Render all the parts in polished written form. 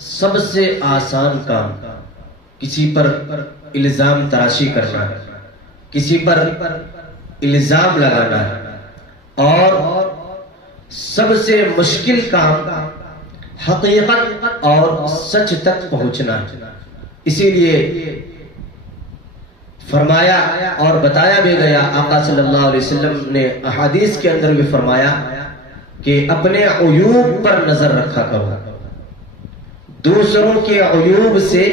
سب سے آسان کام کسی پر الزام تراشی کرنا ہے، کسی پر الزام لگانا ہے، اور سب سے مشکل کام حقیقت اور سچ تک پہنچنا ہے۔ اسی لیے فرمایا اور بتایا بھی گیا، آقا صلی اللہ علیہ وسلم نے احادیث کے اندر بھی فرمایا کہ اپنے عیوب پر نظر رکھا کرو، دوسروں کے عیوب سے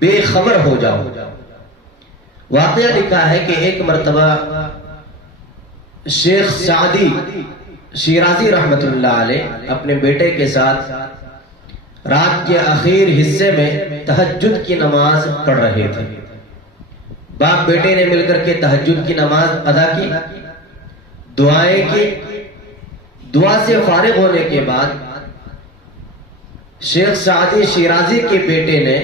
بے خبر ہو جاؤ۔ واقعہ لکھا ہے کہ ایک مرتبہ شیخ سعدی شیرازی رحمت اللہ علیہ اپنے بیٹے کے ساتھ رات کے آخر حصے میں تہجد کی نماز پڑھ رہے تھے۔ باپ بیٹے نے مل کر کے تہجد کی نماز ادا کی، دعائیں کی۔ دعا سے فارغ ہونے کے بعد شیخ سعدی شیرازی کے بیٹے نے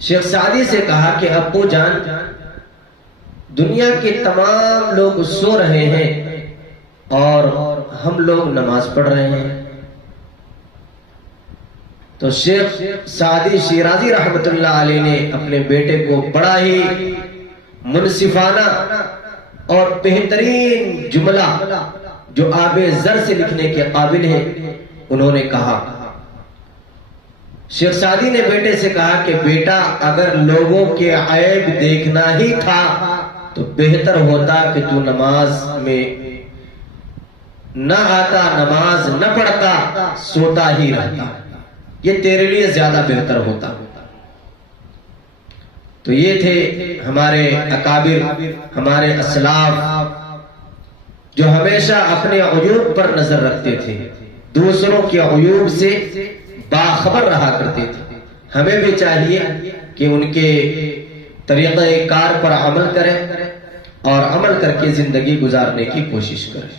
شیخ سعدی سے کہا کہ ابو جان، دنیا کے تمام لوگ سو رہے ہیں اور ہم لوگ نماز پڑھ رہے ہیں۔ تو شیخ سعدی شیرازی رحمت اللہ علیہ نے اپنے بیٹے کو بڑا ہی منصفانہ اور بہترین جملہ جو آب زر سے لکھنے کے قابل ہے انہوں نے کہا۔ شیخ سعدی نے بیٹے سے کہا کہ بیٹا، اگر لوگوں کے عیب دیکھنا ہی تھا تو بہتر ہوتا کہ تو نماز میں نہ آتا، نماز نہ پڑھتا، سوتا ہی رہتا، یہ تیرے لیے زیادہ بہتر ہوتا۔ تو یہ تھے ہمارے اکابر، ہمارے اسلاف، جو ہمیشہ اپنے عیوب پر نظر رکھتے تھے، دوسروں کے عیوب سے باخبر رہا کرتے تھے۔ ہمیں بھی چاہیے کہ ان کے طریقہ کار پر عمل کریں اور عمل کر کے زندگی گزارنے کی کوشش کریں۔